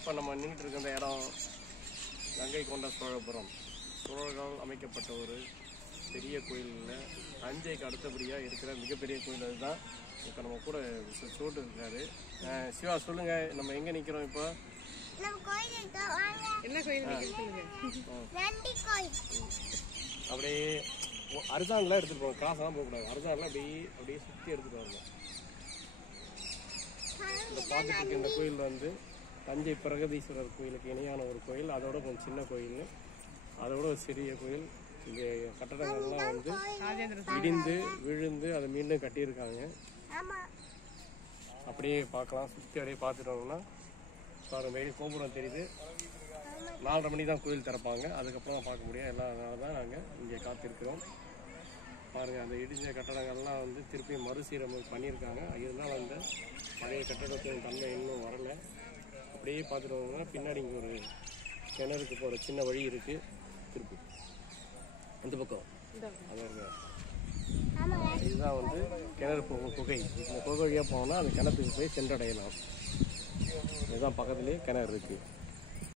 இப்போ நம்ம நின்றுட்டு இருக்க இந்த இடம் கங்கை கொண்ட சோழபுரம். சோழர்களால் அமைக்கப்பட்ட ஒரு பெரிய கோயிலில் தஞ்சைக்கு அடுத்தபடியாக இருக்கிற மிகப்பெரிய கோயில் அதுதான். இப்போ நம்ம கூட சோட்டு இருக்காரு. சிவா சொல்லுங்க, நம்ம எங்கே நிற்கிறோம் இப்போ? என்ன கோயில்? அப்படியே அரிசான்லாம் எடுத்துகிட்டு போவோம், கிராஸெல்லாம் போகக்கூடாது. அரிசான்லாம் அப்படியே சுற்றி எடுத்துகிட்டு வரணும். இந்த பார்த்துட்டு இருக்க இந்த கோயில் வந்து தஞ்சை பிரகதீஸ்வரர் கோயிலுக்கு இணையான ஒரு கோயில். அதோட கொஞ்சம் சின்ன கோயில், அதோட ஒரு சிறிய கோயில். இங்கே கட்டடங்கள்லாம் வந்து இடிந்து விழுந்து அதை மீண்டும் கட்டியிருக்காங்க. அப்படியே பார்க்கலாம், சுற்றி அப்படியே பார்த்துட்டோம்னா பாருங்க, வெளியே கோபுரம் தெரியுது. 4:30 மணி தான் கோயில் திறப்பாங்க, அதுக்கப்புறம் பார்க்க முடியும். எல்லாம் அதனால தான் நாங்கள் இங்கே காத்திருக்கிறோம். பாருங்கள், அந்த இடிஞ்ச கட்டடங்கள்லாம் வந்து திருப்பி மறுசீரமைப்பு பண்ணியிருக்காங்க. இருந்தாலும் அந்த பழைய கட்டடத்தின் தன்மை இன்னும் வரலை. அப்படியே பார்த்துட்டோம்னா பின்னாடி இங்கே ஒரு கிணறுக்கு போகிற சின்ன வழி இருக்குது. திருப்பி அந்த பக்கம் அதான் இதுதான் வந்து கிணறு போகும் குகை. இந்த குகை வழியாக போனோம்னா அந்த கிணத்துக்கு போய் சென்றடையலாம். இதுதான் பக்கத்துலேயே கிணறு இருக்குது.